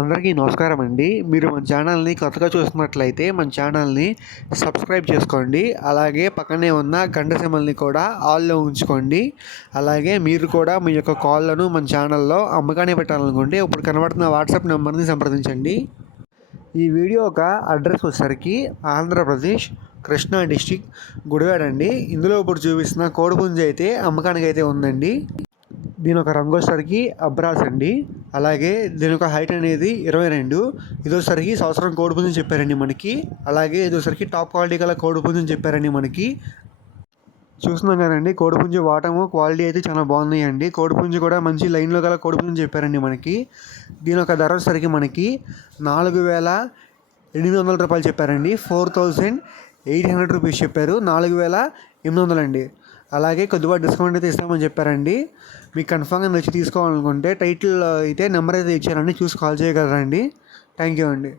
అందరికీ నమస్కారం అండి. మీరు మన ఛానల్ని కొత్తగా చూస్తున్నట్లయితే మన ఛానల్ని సబ్స్క్రైబ్ చేసుకోండి. అలాగే పక్కనే ఉన్న గంట సిమ్మల్ని కూడా ఆల్లో ఉంచుకోండి. అలాగే మీరు కూడా మీ యొక్క కాల్లను మన ఛానల్లో అమ్మకాన్ని పెట్టాలనుకుంటే ఇప్పుడు కనబడుతున్న వాట్సాప్ నెంబర్ని సంప్రదించండి. ఈ వీడియో ఒక అడ్రస్ వచ్చేసరికి ఆంధ్రప్రదేశ్ కృష్ణా డిస్టిక్ గుడివాడ అండి. ఇందులో ఇప్పుడు చూపిస్తున్న కోడిపుంజ అయితే అమ్మకానికి అయితే ఉందండి. దీని ఒక రంగు వచ్చేసరికి అబ్రాస్ అండి. అలాగే దీని యొక్క హైట్ అనేది ఇరవై రెండు. ఇది వచ్చేసరికి సంవత్సరం కోడిపుంజని చెప్పారండి మనకి. అలాగే ఇది వచ్చేసరికి టాప్ క్వాలిటీ గల కోడిపుంజని చెప్పారండి మనకి. చూస్తున్నాం కదండి కోడిపుంజి వాటము క్వాలిటీ అయితే చాలా బాగున్నాయండి. కోడిపుంజి కూడా మంచి లైన్లో గల కోడిపుంజు చెప్పారండి మనకి. దీని యొక్క ధర వచ్చేసరికి మనకి నాలుగు వేల ఎనిమిది వందల రూపాయలు చెప్పారండి. Four thousand eight hundred rupees చెప్పారు. నాలుగు వేల ఎనిమిది వందలండి. అలాగే కొద్దిగా డిస్కౌంట్ అయితే ఇస్తామని చెప్పారండి. మీకు కన్ఫామ్గా నచ్చి తీసుకోవాలనుకుంటే టైటిల్ అయితే నెంబర్ అయితే ఇచ్చారండి. చూసి కాల్ చేయగలరండి. థ్యాంక్ యూ అండి.